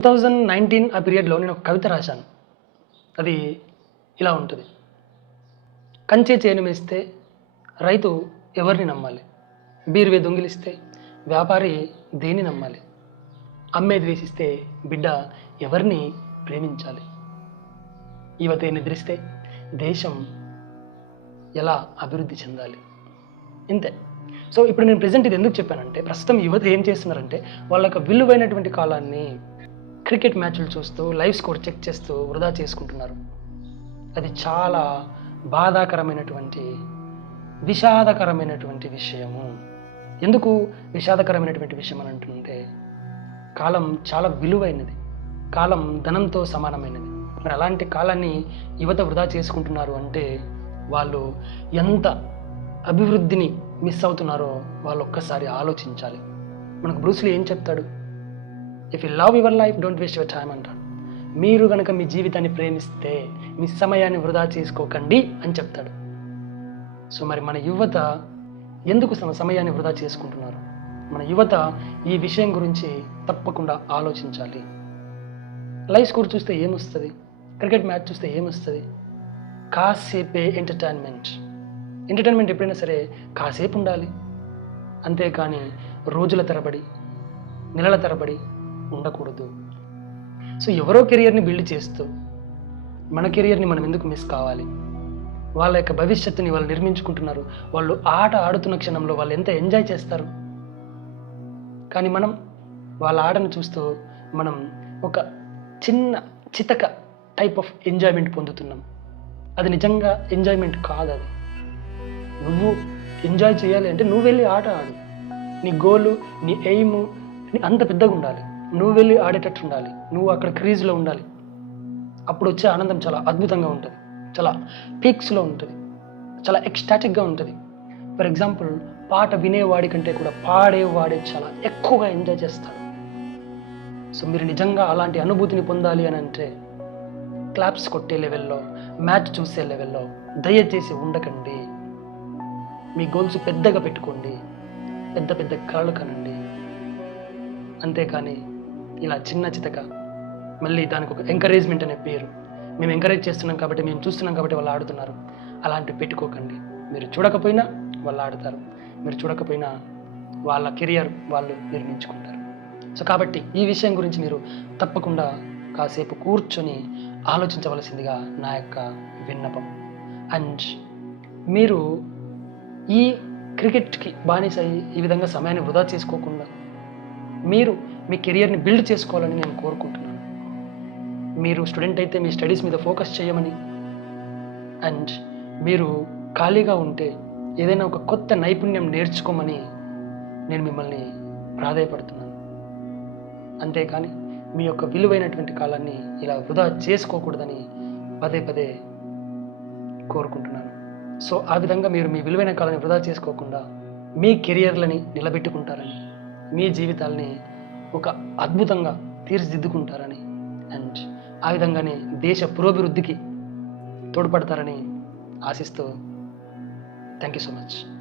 2019 ఆ పీరియడ్‌లో నేను ఒక కవిత రాశాను. అది ఇలా ఉంటది. కంచే చేను మేస్తే రైతు ఎవరిని నమ్మాలి? బీరువే దొంగిలిస్తే వ్యాపారి దేన్ని నమ్మాలి? అమ్మే ద్వేషిస్తే బిడ్డ ఎవరిని ప్రేమించాలి? యువతే నిద్రిస్తే దేశం ఎలా అభివృద్ధి చెందాలి? ఇంతే. సో, ఇప్పుడు నేను ప్రెజెంట్ ఇది ఎందుకు చెప్పానంటే, ప్రస్తుతం యువత ఏం చేస్తున్నారంటే, వాళ్ళ యొక్క విలువైనటువంటి కాలాన్ని క్రికెట్ మ్యాచ్‌లు చూస్తూ, లైవ్ స్కోర్ చెక్ చేస్తూ వృధా చేసుకుంటున్నారు. అది చాలా బాధాకరమైనటువంటి, విషాదకరమైనటువంటి విషయము. ఎందుకు విషాదకరమైనటువంటి విషయం అని అంటుంటే, కాలం చాలా విలువైనది. కాలం ధనంతో సమానమైనది. మరి అలాంటి కాలాన్ని యువత వృధా చేసుకుంటున్నారు అంటే, వాళ్ళు ఎంత అభివృద్ధిని మిస్ అవుతున్నారో వాళ్ళు ఒక్కసారి ఆలోచించాలి. మనకు బ్రూస్ లీ ఏం చెప్తాడు? If you love your life don't waste your time అంటాడు. మీరు కనుక మీ జీవితాన్ని ప్రేమిస్తే మీ సమయాన్ని వృధా చేసుకోకండి అని చెప్తాడు. సో మరి మన యువత ఎందుకు సమయాన్ని వృధా చేసుకుంటున్నారు? మన యువత ఈ విషయం గురించి తప్పకుండా ఆలోచించాలి. లైవ్ స్కోర్ చూస్తే ఏమొస్తుంది? క్రికెట్ మ్యాచ్ చూస్తే ఏమొస్తుంది? కాసేపే ఎంటర్టైన్మెంట్ ఎప్పుడైనా సరే కాసేపు ఉండాలి. అంతేకాని రోజుల తరబడి, నెలల తరబడి ఉండకూడదు. సో ఎవరో కెరియర్ని బిల్డ్ చేస్తూ మన కెరియర్ని మనం ఎందుకు మిస్ కావాలి? వాళ్ళ యొక్క భవిష్యత్తుని వాళ్ళు నిర్మించుకుంటున్నారు. వాళ్ళు ఆట ఆడుతున్న క్షణంలో వాళ్ళు ఎంత ఎంజాయ్ చేస్తారు. కానీ మనం వాళ్ళ ఆటను చూస్తూ మనం ఒక చిన్న చితక టైప్ ఆఫ్ ఎంజాయ్మెంట్ పొందుతున్నాం. అది నిజంగా ఎంజాయ్మెంట్ కాదు. అది నువ్వు ఎంజాయ్ చేయాలి అంటే నువ్వు వెళ్ళి ఆట ఆడు. నీ గోలు, నీ ఎయిము అంత పెద్దగా ఉండాలి. నువ్వు వెళ్ళి ఆడేటట్టు ఉండాలి. నువ్వు అక్కడ క్రీజ్లో ఉండాలి. అప్పుడు వచ్చే ఆనందం చాలా అద్భుతంగా ఉంటుంది. చాలా పీక్స్లో ఉంటుంది. చాలా ఎక్స్టాటిక్గా ఉంటుంది. ఫర్ ఎగ్జాంపుల్, పాట వినేవాడి కంటే కూడా పాడేవాడే చాలా ఎక్కువగా ఎంజాయ్ చేస్తాడు. సో మీరు నిజంగా అలాంటి అనుభూతిని పొందాలి అని అంటే క్లాప్స్ కొట్టే లెవెల్లో, మ్యాచ్ చూసే లెవెల్లో దయచేసి ఉండకండి. మీ గోల్స్ పెద్దగా పెట్టుకోండి. పెద్ద పెద్ద కళలు కనండి. అంతేకాని ఇలా చిన్న చితక మళ్ళీ దానికి ఒక ఎంకరేజ్మెంట్ అనే పేరు, మేము ఎంకరేజ్ చేస్తున్నాం కాబట్టి, మేము చూస్తున్నాం కాబట్టి వాళ్ళు ఆడుతున్నారు, అలాంటివి పెట్టుకోకండి. మీరు చూడకపోయినా వాళ్ళు ఆడతారు. మీరు చూడకపోయినా వాళ్ళ కెరియర్ వాళ్ళు నిర్మించుకుంటారు. సో కాబట్టి ఈ విషయం గురించి మీరు తప్పకుండా కాసేపు కూర్చొని ఆలోచించవలసిందిగా నా యొక్క విన్నపం. అండ్ మీరు ఈ క్రికెట్కి బానిస ఈ విధంగా సమయాన్ని వృధా చేసుకోకుండా మీరు మీ కెరియర్ని బిల్డ్ చేసుకోవాలని నేను కోరుకుంటున్నాను. మీరు స్టూడెంట్ అయితే మీ స్టడీస్ మీద ఫోకస్ చేయమని, అండ్ మీరు ఖాళీగా ఉంటే ఏదైనా ఒక కొత్త నైపుణ్యం నేర్చుకోమని నేను మిమ్మల్ని ప్రాధేయపడుతున్నాను. అంతేకాని మీ యొక్క విలువైనటువంటి కాలాన్ని ఇలా వృధా చేసుకోకూడదని పదే పదే కోరుకుంటున్నాను. సో ఆ విధంగా మీరు మీ విలువైన కాలాన్ని వృధా చేసుకోకుండా మీ కెరియర్లని నిలబెట్టుకుంటారని, మీ జీవితాలని ఒక అద్భుతంగా తీర్చిదిద్దుకుంటారని, అండ్ ఆ విధంగానే దేశ పురోభివృద్ధికి తోడ్పడతారని ఆశిస్తూ థ్యాంక్ యూ సో మచ్.